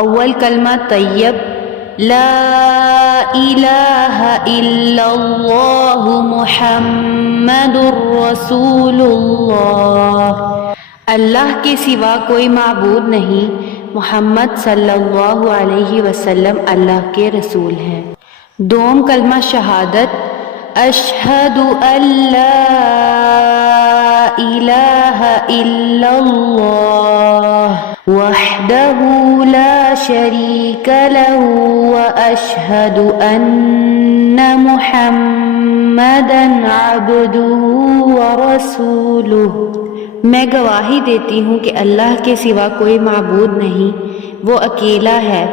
اول کلمہ طیب، لا الہ الا اللہ محمد رسول اللہ، اللہ کے سوا کوئی معبود نہیں، محمد صلی اللہ علیہ وسلم اللہ کے رسول ہیں۔ دوم کلمہ شہادت، اشہد ان لا الہ الا اللہ وحدہ لا شریک لہ واشہد ان محمدا عبدہ ورسولہ، میں گواہی دیتی ہوں کہ اللہ کے سوا کوئی معبود نہیں، وہ اکیلا ہے،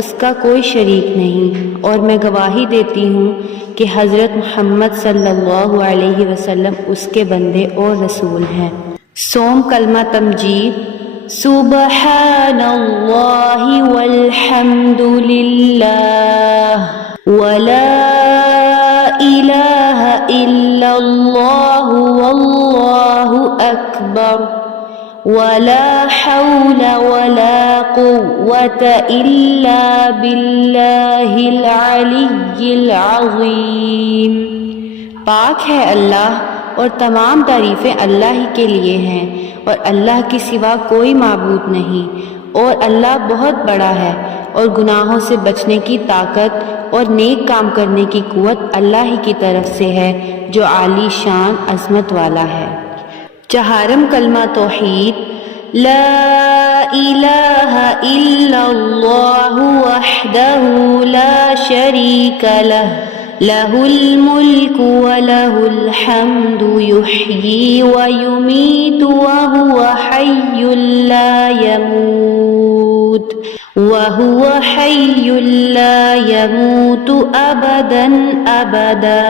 اس کا کوئی شریک نہیں، اور میں گواہی دیتی ہوں کہ حضرت محمد صلی اللہ علیہ وسلم اس کے بندے اور رسول ہیں۔ سوم کلمہ تمجید، سبحان اللہ والحمد للہ ولا الہ الا اللہ واللہ اکبر ولا حول ولا قوة الا باللہ العلی العظیم۔ پاک ہے اللہ اور تمام تعریفیں اللہ ہی کے لیے ہیں، اور اللہ کے سوا کوئی معبود نہیں، اور اللہ بہت بڑا ہے، اور گناہوں سے بچنے کی طاقت اور نیک کام کرنے کی قوت اللہ ہی کی طرف سے ہے جو عالی شان عظمت والا ہے۔ چہارم کلمہ توحید، لا الہ الا اللہ وحدہ لا شریک لہ لہ الملک ولہ الحمد یحیی ویمیت وہو حی لا یموت وہو حی لا یموت ابدا ابدا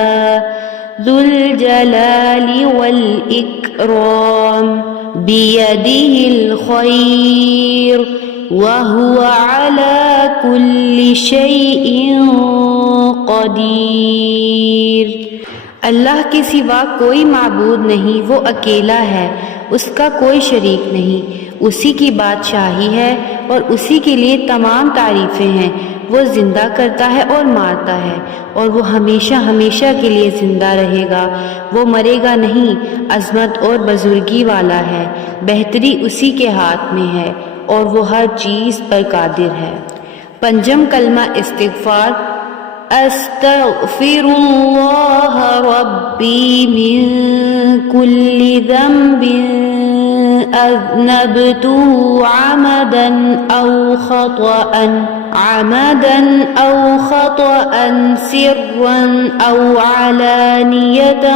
ذو الجلال والاکرام بیدہ الخیر وہو علی کل شیء قدیر۔ اللہ کے سوا کوئی معبود نہیں، وہ اکیلا ہے، اس کا کوئی شریک نہیں، اسی کی بادشاہی ہے اور اسی کے لیے تمام تعریفیں ہیں، وہ زندہ کرتا ہے اور مارتا ہے، اور وہ ہمیشہ ہمیشہ کے لیے زندہ رہے گا، وہ مرے گا نہیں، عظمت اور بزرگی والا ہے، بہتری اسی کے ہاتھ میں ہے، اور وہ ہر چیز پر قادر ہے۔ پنجم کلمہ استغفار، استغفر اللہ ربی من کل ذنب اذنبته عمدا او خطأ سرا او علانیة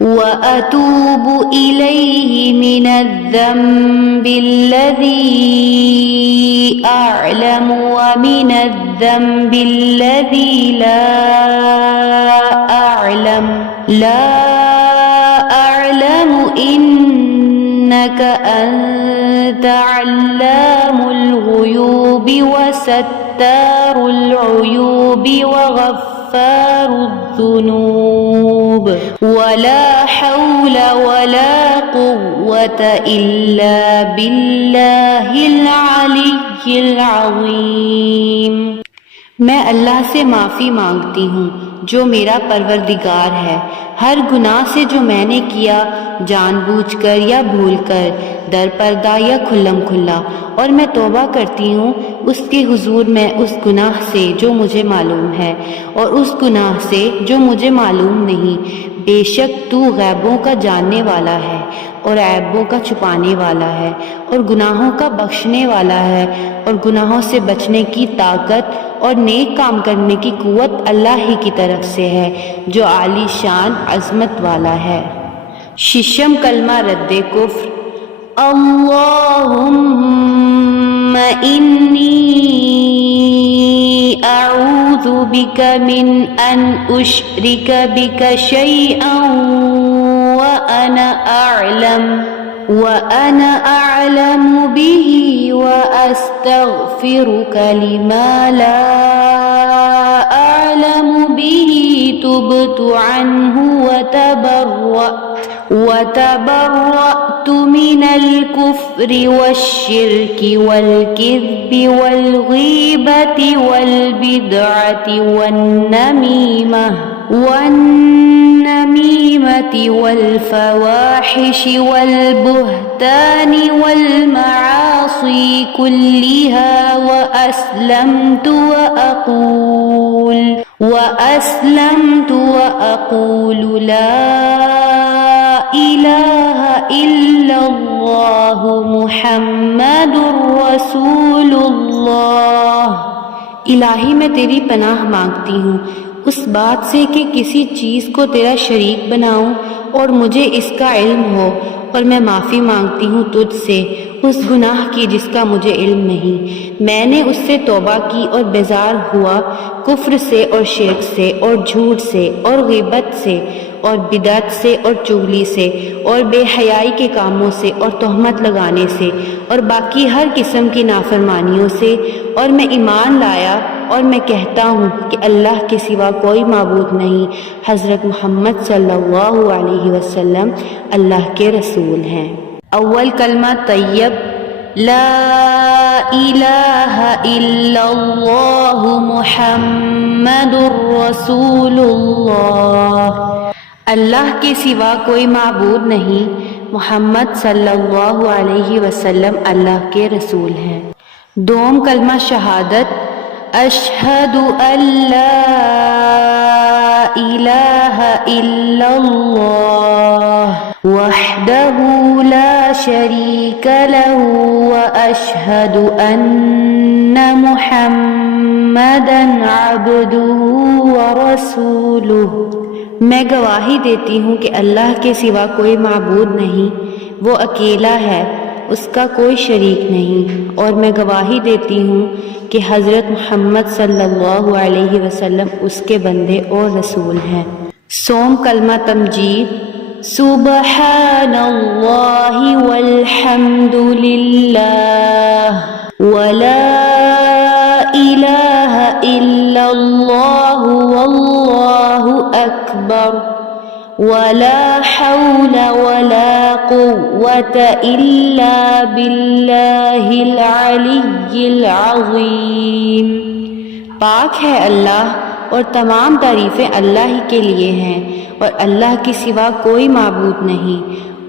وأتوب إليه من الذنب الذي أعلم ومن الذنب الذي لا أعلم إنك أنت علام الغيوب وستار العيوب وغفار الذنوب ولا حول ولا قوة إلا بالله العلي العظيم۔ میں اللہ سے معافی مانگتی ہوں جو میرا پروردگار ہے ہر گناہ سے جو میں نے کیا، جان بوجھ کر یا بھول کر، در پردہ یا کھلم کھلا، اور میں توبہ کرتی ہوں اس کے حضور میں اس گناہ سے جو مجھے معلوم ہے اور اس گناہ سے جو مجھے معلوم نہیں۔ بے شک تو غیبوں کا جاننے والا ہے اور عیبوں کا چھپانے والا ہے اور گناہوں کا بخشنے والا ہے، اور گناہوں سے بچنے کی طاقت اور نیک کام کرنے کی قوت اللہ ہی کی طرف سے ہے جو عالی شان عظمت والا ہے۔ ششم کلمہ رد کفر، اللہم انی اعوذ بک من ان اشرک بک شیئا وأنا أعلم به وأستغفرك لما لا أعلم به تبت عنه وتبرأت من الكفر والشرك والكذب والغيبة والبدعة والنميمة والفواحش والبهتان والمعاصي كلها وأسلمت وأقول لا إله إلا الله محمد رسول اللہ۔ الہی میں تیری پناہ مانگتی ہوں اس بات سے کہ کسی چیز کو تیرا شریک بناؤں اور مجھے اس کا علم ہو، اور میں معافی مانگتی ہوں تجھ سے اس گناہ کی جس کا مجھے علم نہیں۔ میں نے اس سے توبہ کی اور بیزار ہوا، کفر سے اور شرک سے اور جھوٹ سے اور غیبت سے اور بدعت سے اور چغلی سے اور بے حیائی کے کاموں سے اور تہمت لگانے سے اور باقی ہر قسم کی نافرمانیوں سے، اور میں ایمان لایا اور میں کہتا ہوں کہ اللہ کے سوا کوئی معبود نہیں، حضرت محمد صلی اللہ علیہ وسلم اللہ کے رسول ہیں۔ اول کلمہ طیب، لا الہ الا اللہ محمد رسول اللہ، اللہ کے سوا کوئی معبود نہیں، محمد صلی اللہ علیہ وسلم اللہ کے رسول ہیں۔ دوم کلمہ شہادت، اشہد ان لا الہ الا اللہ وحدہ لا شریک لہ واشہد ان محمدا عبدہ ورسولہ، میں گواہی دیتی ہوں کہ اللہ کے سوا کوئی معبود نہیں، وہ اکیلا ہے، اس کا کوئی شریک نہیں، اور میں گواہی دیتی ہوں کہ حضرت محمد صلی اللہ علیہ وسلم اس کے بندے اور رسول ہیں۔ سوم کلمہ تمجید، سبحان اللہ والحمد للہ ولا الہ الا اللہ واللہ اکبر ولا حول ولا قوة الا باللہ العلی العظیم۔ پاک ہے اللہ اور تمام تعریفیں اللہ ہی کے لیے ہیں، اور اللہ کے سوا کوئی معبود نہیں،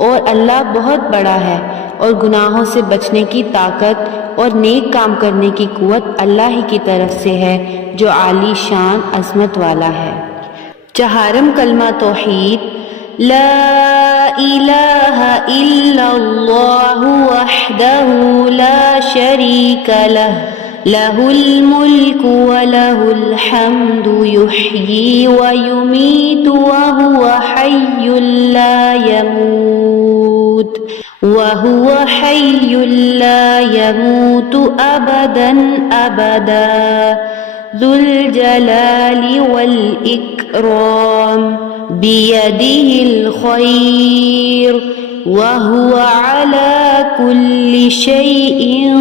اور اللہ بہت بڑا ہے، اور گناہوں سے بچنے کی طاقت اور نیک کام کرنے کی قوت اللہ ہی کی طرف سے ہے جو عالی شان عظمت والا ہے۔ چہارم کلمہ توحید، لا الہ الا اللہ وحدہ لا شریک لہ لہ الملک ولہ الحمد یحیی ویمیت وہو حی لا یموت ابدا ابدا ذو الجلال والاکرام بیدہ الخیر وہو علی کل شیء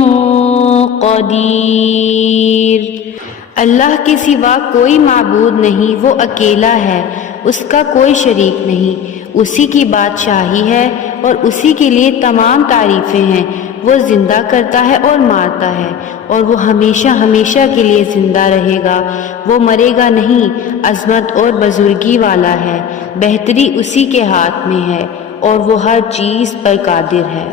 قدیر۔ اللہ کے سوا کوئی معبود نہیں، وہ اکیلا ہے، اس کا کوئی شریک نہیں، اسی کی بادشاہی ہے اور اسی کے لیے تمام تعریفیں ہیں۔ وہ زندہ کرتا ہے اور مارتا ہے، اور وہ ہمیشہ ہمیشہ کے لیے زندہ رہے گا، وہ مرے گا نہیں، عظمت اور بزرگی والا ہے، بہتری اسی کے ہاتھ میں ہے اور وہ ہر چیز پر قادر ہے۔